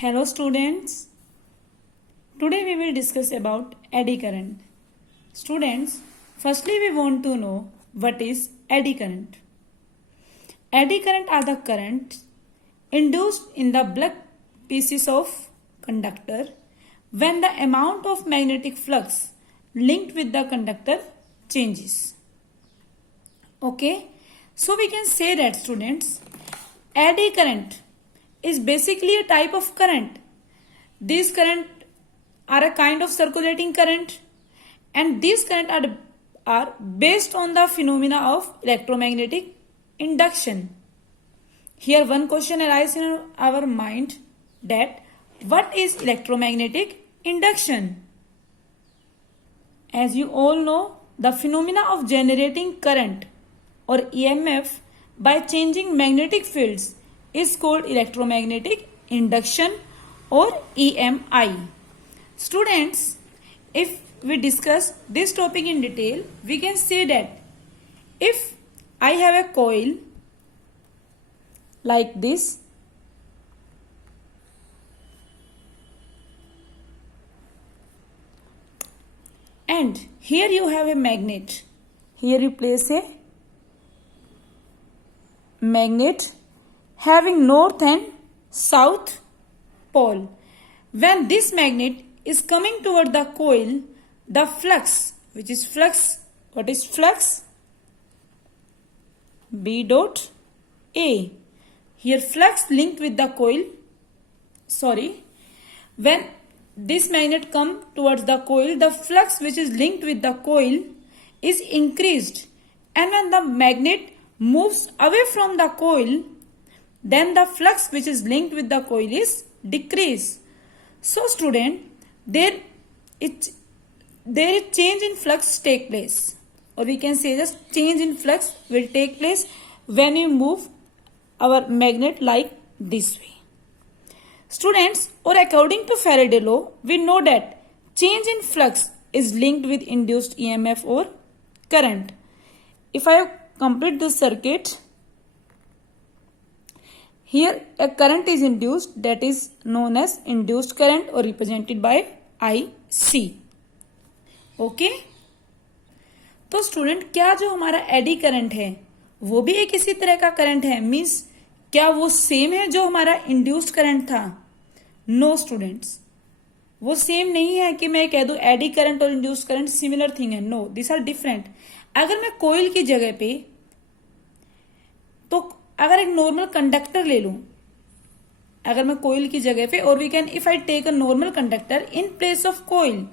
Hello students, today we will discuss about eddy current. Students, firstly we want to know what is eddy current. Eddy current are the currents induced in the black pieces of conductor when the amount of magnetic flux linked with the conductor changes. Okay, so we can say that students, eddy current is basically a type of current. These current are a kind of circulating current, and these current are based on the phenomena of electromagnetic induction. Here one question arises in our mind, that what is electromagnetic induction? As you all know, the phenomena of generating current or EMF by changing magnetic fields is called electromagnetic induction or EMI. Students, if we discuss this topic in detail, we can say that if I have a coil like this, and here you have a magnet, here you place a magnet having north and south pole. When this magnet is coming toward the coil, the flux, which is flux, what is flux? B dot A. Here flux linked with the coil, when this magnet come towards the coil, the flux which is linked with the coil is increased, and when the magnet moves away from the coil, then the flux which is linked with the coil is decreased. So student, there is change in flux take place, or we can say just change in flux will take place when you move our magnet like this way. Students, or according to Faraday law, we know that change in flux is linked with induced EMF or current. If I complete this circuit, here a current is induced, that is known as induced current or represented by IC. Okay, तो student क्या जो हमारा eddy current है वो भी एक इसी तरह का करंट है, मीन्स क्या वो सेम है जो हमारा इंड्यूस्ड करंट था? नो स्टूडेंट्स, वो सेम नहीं है कि मैं कह दूं एडी करंट और इंड्यूस्ड करंट सिमिलर थिंग है. No, this are different. अगर मैं कोयल की जगह पे, तो अगर एक नॉर्मल कंडक्टर ले लूं, अगर मैं कोयल की जगह पे, और we can if I take a normal conductor in place of coil,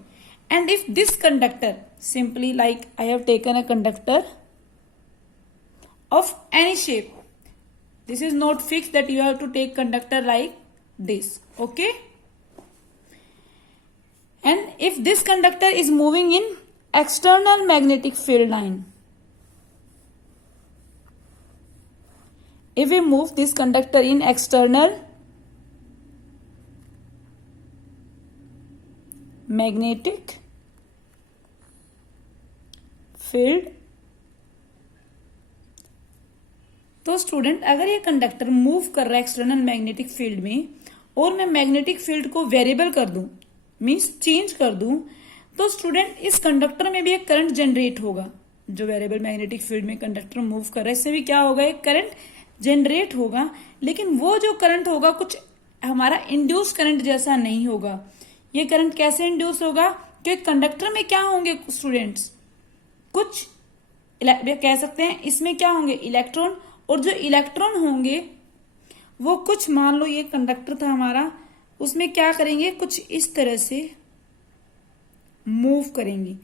and if this conductor, simply like I have taken a conductor of any shape, this is not fixed that you have to take conductor like this, okay? And if this conductor is moving in external magnetic field line, if we move this conductor in external magnetic field, तो student अगर ये conductor move कर रहा है external magnetic field में, और मैं magnetic field को वेरिएबल कर दूं, मींस चेंज कर दूं, तो स्टूडेंट इस कंडक्टर में भी एक करंट जनरेट होगा. जो वेरिएबल मैग्नेटिक फील्ड में कंडक्टर मूव कर रहा है, इससे भी क्या होगा, एक करंट जनरेट होगा. लेकिन वो जो करंट होगा कुछ हमारा इंड्यूस करंट जैसा नहीं होगा. ये करंट कैसे इंड्यूस होगा? क्योंकि कंडक्टर में क्या होंगे स्टूडेंट्स, कुछ कह सकते हैं इसमें क्या होंगे, इलेक्ट्रॉन. और जो इलेक्ट्रॉन होंगे वो कुछ, मान लो ये कंडक्टर था हमारा, उसमें क्या करेंगे, कुछ इस तरह से मूव करेंगे,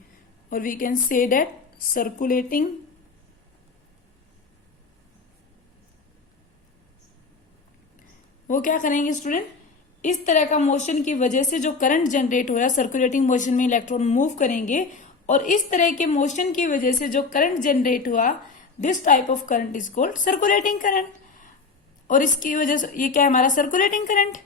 और we can say that circulating वो क्या करेंगे स्टूडेंट, इस तरह का मोशन की वजह से जो करंट जनरेट हो रहा है, सर्कुलेटिंग मोशन में इलेक्ट्रॉन मूव करेंगे, और इस तरह के मोशन की वजह से जो करंट जनरेट हुआ, this type of current is called circulating current. और इसकी वजह से ये क्या है, हमारा सर्कुलेटिंग करंट.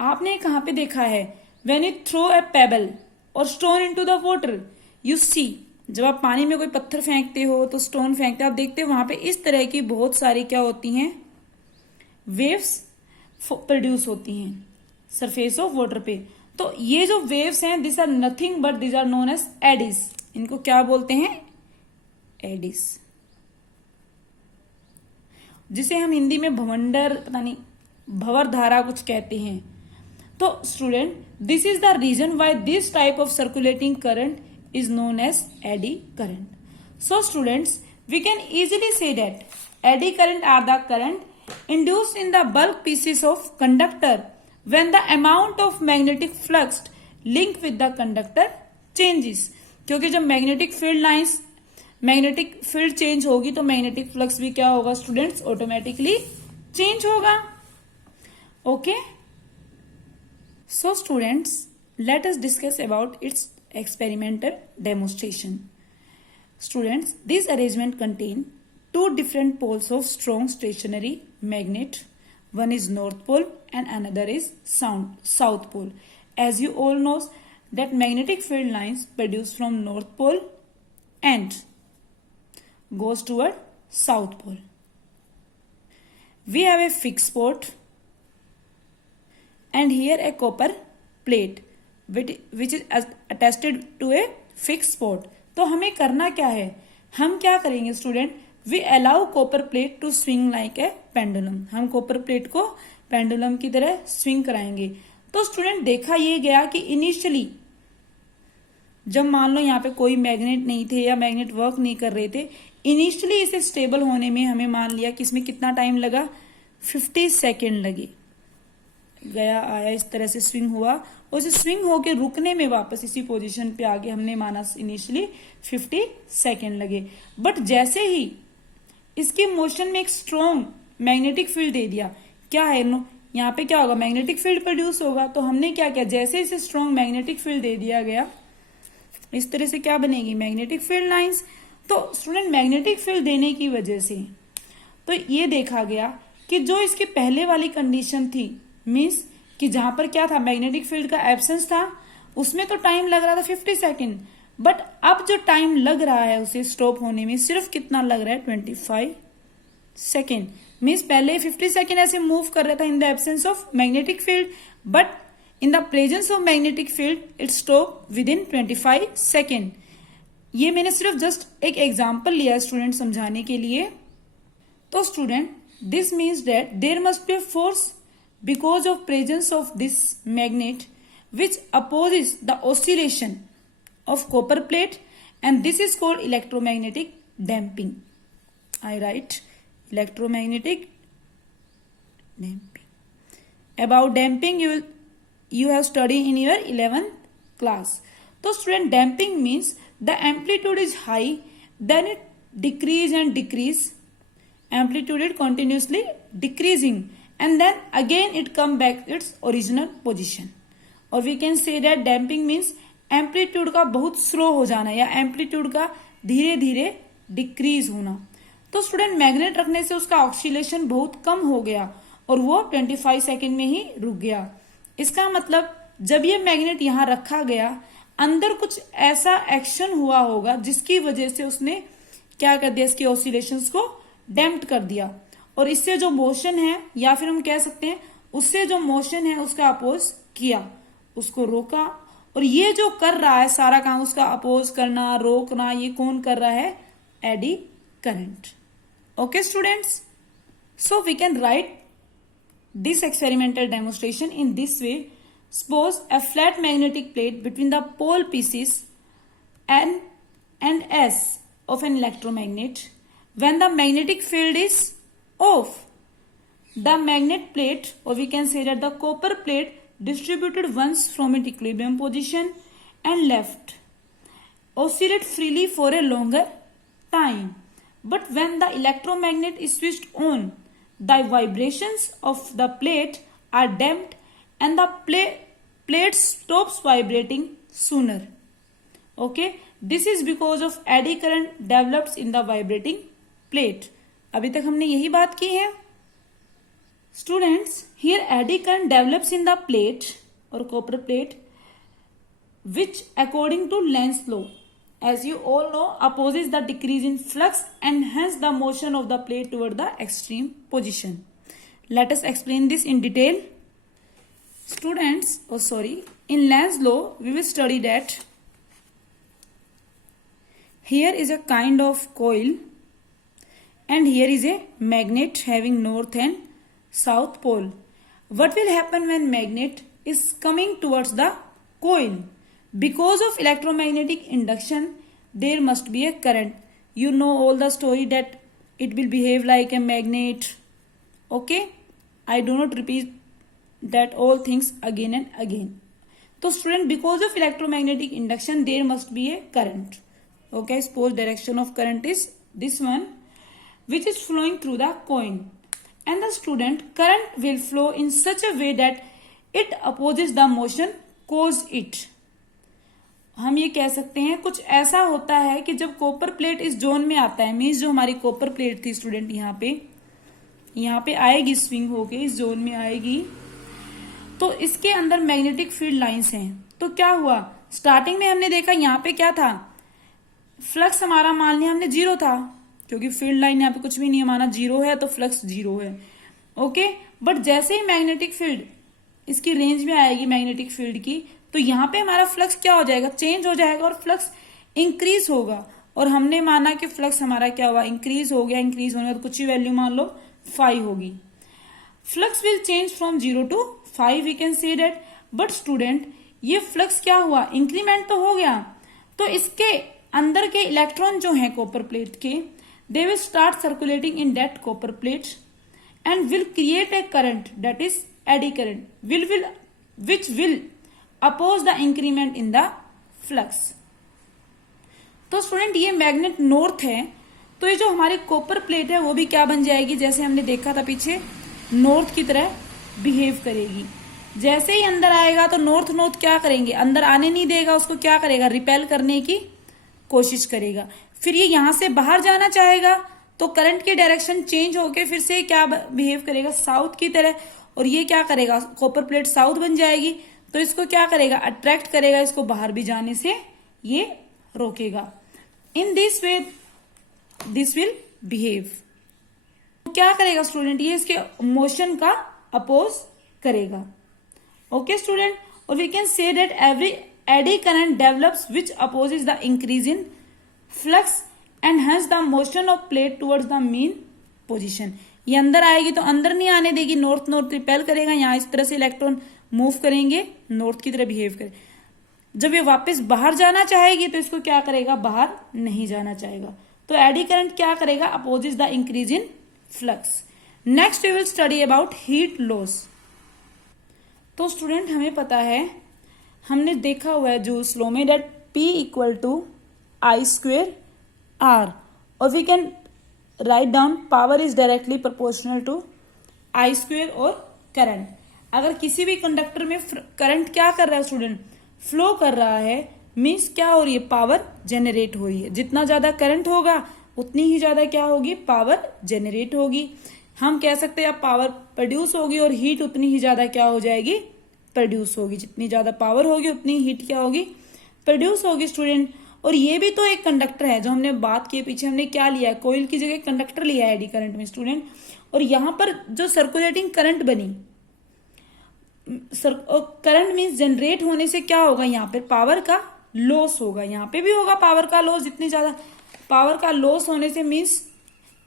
आपने कहां पे देखा है, when you throw a pebble और stone into the water, you see, जब आप पानी में कोई पत्थर फेंकते हो तो स्टोन फेंकते हो, आप देखते हो वहां पे इस तरह की बहुत सारी क्या होती हैं, वेव्स प्रोड्यूस होती हैं. सरफेस ऑफ वाटर पे। तो ये जो वेव्स हैं this are nothing but this are known as eddies. इनको क्या बोलते हैं? एडिस, जिसे हम हिंदी में भवंडर, पता नहीं, भंवर धारा कुछ कहते हैं। तो student, this is the reason why this type of circulating current is known as eddy current. So students, we can easily say that eddy current are the current induced in the bulk pieces of conductor when the amount of magnetic flux linked with the conductor changes. क्योंकि जब magnetic field lines, magnetic field change होगी तो magnetic flux भी क्या होगा students? Automatically change होगा। Okay, so students, let us discuss about its experimental demonstration. Students, this arrangement contain two different poles of strong stationary magnet. One is north pole and another is south pole. As you all know that magnetic field lines produce from north pole and goes toward south pole. We have a fixed spot and here a copper plate which is attached to a fixed spot. तो हमें करना क्या है? हम क्या करेंगे student? We allow copper plate to swing like a pendulum. हम copper plate को पेंडुलम की तरह स्विंग कराएंगे। तो स्टूडेंट, देखा ये गया कि इनिशियली जब मान लो यहाँ पे कोई मैग्नेट नहीं थे या मैग्नेट वर्क नहीं कर रहे थे, इनिशियली इसे स्टेबल होने में हमें मान लिया कि इसमें कितना टाइम लगा? 50 सेकेंड लगे। गया आया, इस तरह से स्विंग हुआ और इसे स्विंग होके रुकने में वापस इसी पोजीशन पे आगे हमने माना इनिशियली 50 सेकेंड लगे। बट जैसे ही इसके मोशन में एक स्ट्रॉन्ग मैग्नेटिक फील्ड दे दिया, क्या है यहाँ पे क्या होगा? मैग्नेटिक फील्ड प्रोड्यूस होगा। तो हमने क्या किया? जैसे इसे स्ट्रॉन्ग मैग्नेटिक फील्ड दे दिया गया, इस तरह से क्या बनेगी? Magnetic field lines. तो स्टूडेंट, मैग्नेटिक फील्ड देने की वजह से तो ये देखा गया कि जो इसके पहले वाली कंडीशन थी, मीन्स कि जहां पर क्या था? मैग्नेटिक फील्ड का एब्सेंस था, उसमें तो टाइम लग रहा था 50 सेकेंड। बट अब जो टाइम लग रहा है उसे स्टॉप होने में सिर्फ कितना लग रहा है? 25 सेकेंड। मीन्स पहले 50 सेकेंड ऐसे मूव कर रहा था in the absence of magnetic field, but in the presence of magnetic field it stop with in 25 second. ये मैंने सिर्फ जस्ट एक एग्जाम्पल लिया स्टूडेंट समझाने के लिए। तो student, this means that there must be force because of presence of this magnet which opposes the oscillation of copper plate, and this is called electromagnetic damping. I write electromagnetic damping. About damping you have studied in your 11th class. So student, damping means the amplitude is high, then it decrease and decrease. Amplitude is continuously decreasing, and then again it come back its original position. और we can say that damping means amplitude का बहुत slow हो जाना या amplitude का धीरे धीरे decrease होना। तो स्टूडेंट, मैग्नेट रखने से उसका ऑक्सीलेशन बहुत कम हो गया और वो 25 सेकेंड में ही रुक गया। इसका मतलब जब ये मैग्नेट यहाँ रखा गया, अंदर कुछ ऐसा एक्शन हुआ होगा जिसकी वजह से उसने क्या कर दिया? इसके ऑसिलेशंस को डैम्प्ड कर दिया, और इससे जो मोशन है या फिर हम कह सकते हैं उससे जो मोशन है उसका अपोज किया, उसको रोका। और ये जो कर रहा है सारा काम, उसका अपोज करना, रोकना, ये कौन कर रहा है? Eddy current. Okay students, so we can write this experimental demonstration in this way. Suppose a flat magnetic plate between the pole pieces N and S of an electromagnet. When the magnetic field is off, the magnet plate, or we can say that the copper plate, distributed once from its equilibrium position and left, oscillate freely for a longer time. But when the electromagnet is switched on, the vibrations of the plate are damped and the plate stops vibrating sooner. Okay, this is because of eddy current develops in the vibrating plate. अभी तक हमने यही बात की है students. Here eddy current develops in the plate or copper plate, which according to Lenz's law, as you all know, opposes the decrease in flux and hence the motion of the plate toward the extreme position. Let us explain this in detail. Students, in Lenz law, we will study that here is a kind of coil and here is a magnet having north and south pole. What will happen when magnet is coming towards the coil? Because of electromagnetic induction, there must be a current. You know all the story that it will behave like a magnet. Okay, I do not repeat that all things again and again. So student, because of electromagnetic induction, there must be a current. Okay, suppose direction of current is this one, which is flowing through the coil. And the student, current will flow in such a way that it opposes the motion caused it. हम ये कह सकते हैं कुछ ऐसा होता है कि जब कॉपर प्लेट इस जोन में आता है, मीन्स जो हमारी कॉपर प्लेट थी स्टूडेंट यहाँ पे आएगी, स्विंग होके इस जोन में आएगी, तो इसके अंदर मैग्नेटिक फील्ड लाइंस हैं. तो क्या हुआ, स्टार्टिंग में हमने देखा यहाँ पे क्या था, फ्लक्स हमारा मान लिया हमने 0 था, क्योंकि फील्ड लाइन यहाँ पे कुछ भी नहीं है, माना 0 है तो फ्लक्स 0 है. ओके, बट जैसे ही मैग्नेटिक फील्ड इसकी रेंज में आएगी मैग्नेटिक फील्ड की, तो यहाँ पे हमारा फ्लक्स क्या हो जाएगा, चेंज हो जाएगा और फ्लक्स इंक्रीज होगा. और हमने माना कि फ्लक्स हमारा क्या हुआ, इंक्रीज हो गया. इंक्रीज होने का कुछ ही वैल्यू मान लो 5 होगी. Flux will change from 0 to 5 we can say that. But student, ये फ्लक्स क्या हुआ, इंक्रीमेंट तो हो गया. तो इसके अंदर के इलेक्ट्रॉन जो हैं कॉपर प्लेट के, they will start circulating in that copper plate and will create a current, that is eddy current, which will oppose the increment in the flux. तो स्टूडेंट, ये मैग्नेट नॉर्थ है, तो ये जो हमारी कॉपर प्लेट है वो भी क्या बन जाएगी, जैसे हमने देखा था पीछे, नॉर्थ की तरह बिहेव करेगी. जैसे ही अंदर आएगा तो नॉर्थ क्या करेंगे, अंदर आने नहीं देगा, उसको क्या करेगा, रिपेल करने की कोशिश करेगा. फिर ये यहां से बाहर जाना चाहेगा तो करंट की डायरेक्शन चेंज होके फिर से क्या बिहेव करेगा, साउथ की तरह. और ये क्या करेगा, कॉपर प्लेट साउथ बन जाएगी, तो इसको क्या करेगा, अट्रैक्ट करेगा, इसको बाहर भी जाने से ये रोकेगा. In this way this will behave. क्या करेगा स्टूडेंट, ये इसके मोशन का अपोज करेगा. ओके स्टूडेंट, और we can say that every eddy current develops which opposes the increase in flux and hence the motion of plate towards the mean position. ये अंदर आएगी तो अंदर नहीं आने देगी, नॉर्थ रिपेल करेगा, यहाँ इस तरह से इलेक्ट्रॉन मूव करेंगे, नॉर्थ की तरह बिहेव करे. जब ये वापस बाहर जाना चाहेगी तो इसको क्या करेगा, बाहर नहीं जाना चाहेगा. तो एडी करंट क्या करेगा, opposes the increase in flux. Next we will study about heat loss. तो स्टूडेंट, हमें पता है, हमने देखा हुआ है जूल्स लॉ में, that P equal to I² R, और we can write down power is directly proportional to I² और करंट. अगर किसी भी कंडक्टर में करंट क्या कर रहा है स्टूडेंट, फ्लो कर रहा है, मीन्स क्या हो रही है, पावर जेनरेट हो रही है. जितना ज्यादा करंट होगा उतनी ही ज्यादा क्या होगी, पावर जेनरेट होगी. हम कह सकते हैं अब पावर प्रोड्यूस होगी और हीट उतनी ही ज्यादा क्या हो जाएगी, प्रोड्यूस होगी. जितनी ज्यादा पावर होगी उतनी हीट क्या होगी, प्रोड्यूस होगी स्टूडेंट. और ये भी तो एक कंडक्टर है, जो हमने बात की पीछे, हमने क्या लिया है, कोयल की जगह कंडक्टर लिया है एडी करंट में स्टूडेंट. और यहां पर जो सर्कुलेटिंग करंट बनी, करंट मीन्स जनरेट होने से क्या होगा, यहाँ पे पावर का लॉस होगा. यहाँ पे भी होगा पावर का लॉस. जितनी ज्यादा पावर का लॉस होने से मीन्स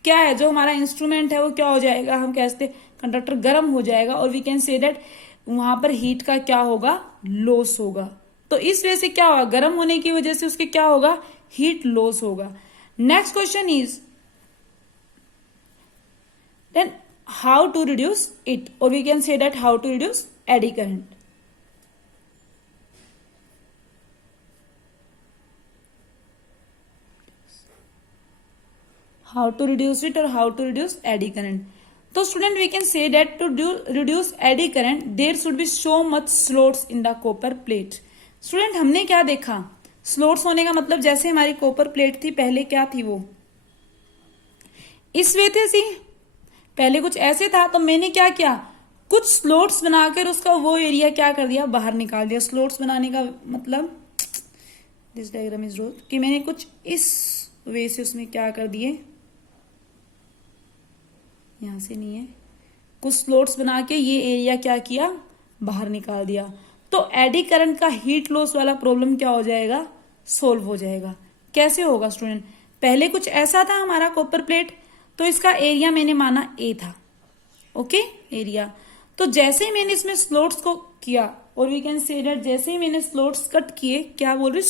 क्या है, जो हमारा इंस्ट्रूमेंट है वो क्या हो जाएगा, हम कहते कंडक्टर गर्म हो जाएगा. और वी कैन से दैट वहां पर हीट का क्या होगा, लॉस होगा. तो इस वजह से क्या होगा, गर्म होने की वजह से उसके क्या होगा, हीट लॉस होगा. Next question is then how to reduce it, और we can say that how to reduce eddy current. How to reduce it or how to reduce eddy current. So student, we can say that to reduce eddy current there should be so much slots in the copper plate. Student, हमने क्या देखा, slots होने का मतलब जैसे हमारी copper plate थी, पहले क्या थी, वो इस वे थे सी, पहले कुछ ऐसे था. तो मैंने क्या किया, कुछ स्लोट्स बनाकर उसका वो एरिया क्या कर दिया, बाहर निकाल दिया. स्लोट्स बनाने का मतलब, दिस डायग्राम इज ड्रॉन, कि मैंने कुछ इस वे से उसमें क्या कर दिए, यहां से नहीं है, कुछ स्लोट्स बना के ये एरिया क्या किया, बाहर निकाल दिया। तो एडी करंट का हीट लॉस वाला प्रॉब्लम क्या हो जाएगा, सोल्व हो जाएगा। कैसे होगा स्टूडेंट, पहले कुछ ऐसा था हमारा कॉपर प्लेट, तो इसका एरिया मैंने माना ए था, ओके एरिया। तो जैसे ही मैंने इसमें स्लोट्स को किया, और वी कैन से दैट जैसे ही मैंने स्लोट्स कट किए, क्या बोल रही,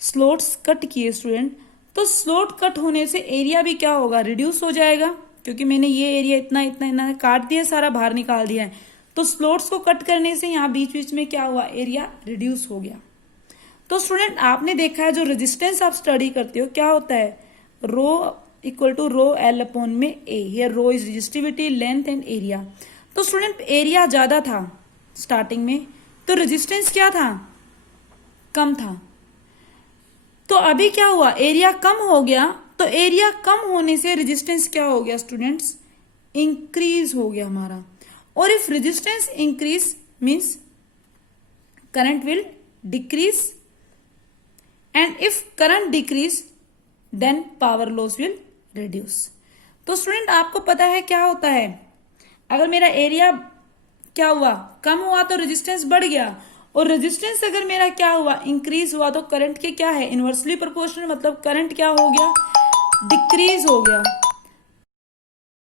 स्लोट्स कट किए स्टूडेंट, तो स्लोट कट होने से एरिया भी क्या होगा, रिड्यूस हो जाएगा, क्योंकि मैंने ये एरिया इतना इतना इतना काट दिया, सारा बाहर निकाल दिया है। तो स्लोट्स को कट करने से यहाँ बीच बीच में क्या हुआ, एरिया रिड्यूस हो गया। तो स्टूडेंट आपने देखा है जो रेजिस्टेंस आप स्टडी करते हो क्या होता है, rho equal to rho L upon में A. Here rho is resistivity, length and area. तो स्टूडेंट एरिया ज्यादा था स्टार्टिंग में, तो रेजिस्टेंस क्या था, कम था। तो अभी क्या हुआ, एरिया कम हो गया, तो एरिया कम होने से रेजिस्टेंस क्या हो गया स्टूडेंट्स, इंक्रीज हो गया हमारा। और if resistance increase means current will decrease, and if current decrease then power loss will reduce. तो स्टूडेंट आपको पता है क्या होता है, अगर मेरा एरिया क्या हुआ, कम हुआ, तो रेजिस्टेंस बढ़ गया, और रेजिस्टेंस अगर मेरा क्या हुआ, इंक्रीज हुआ, तो करंट के क्या है, इनवर्सली प्रोपोर्शनल, मतलब करंट क्या हो गया, डिक्रीज हो गया।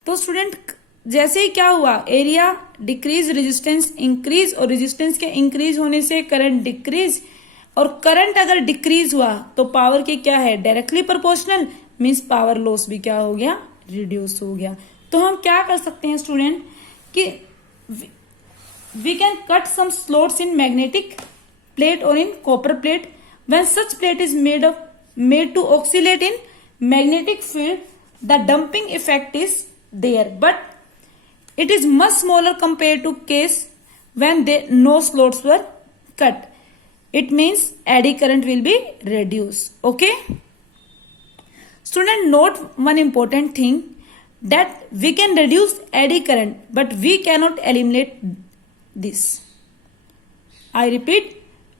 तो स्टूडेंट जैसे ही क्या हुआ, एरिया डिक्रीज, रेजिस्टेंस इंक्रीज, और रेजिस्टेंस के इंक्रीज होने से करंट डिक्रीज, और करंट अगर डिक्रीज हुआ तो पावर के क्या है, directly proportional, means power loss भी क्या हो गया, रिड्यूस हो गया। तो हम क्या कर सकते हैं स्टूडेंट कि we can cut some slots in magnetic plate or in copper plate. When such plate is made to oscillate in magnetic field, the damping effect is there, but it is much smaller compared to case when no slots were cut. It means eddy current will be reduced. Okay, student, note one important thing, that we can reduce eddy current, but we cannot eliminate this. I repeat,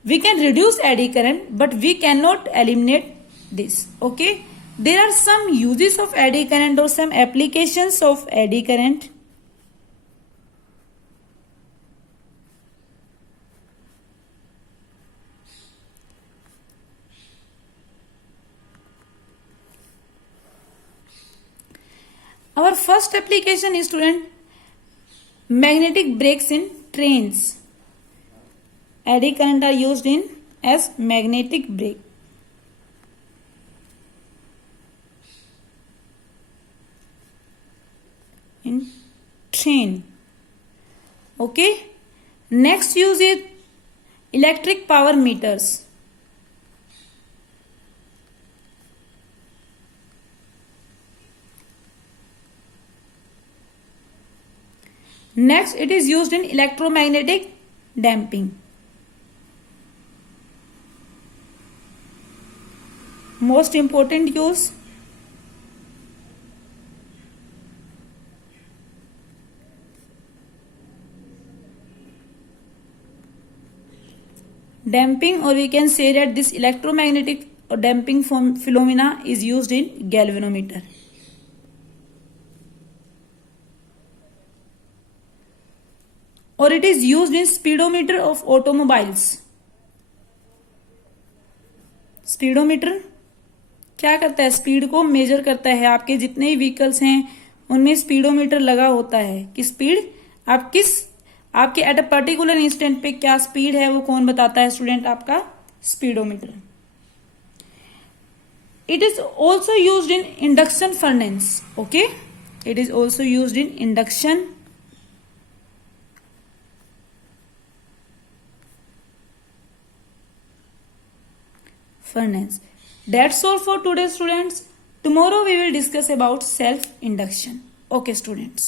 we can reduce eddy current, but we cannot eliminate this. Okay, there are some uses of eddy current or some applications of eddy current. Our first application is, student, magnetic brakes in trains. Eddy current are used in as magnetic brake. In train. Okay. Next use is electric power meters. Next, it is used in electromagnetic damping. Most important use, damping, or we can say that this electromagnetic damping phenomena is used in galvanometer. Or it is used in speedometer of automobiles. Speedometer क्या करता है, speed को major करता है। आपके जितने ही vehicles हैं उनमें स्पीडोमीटर लगा होता है कि स्पीड आपके एट अ पर्टिकुलर इंस्टेंट पे क्या स्पीड है वो कौन बताता है स्टूडेंट, आपका speedometer. It is also used in induction furnace. Okay, it is also used in induction furnace. That's all for today, students. Tomorrow we will discuss about self induction. Okay, students.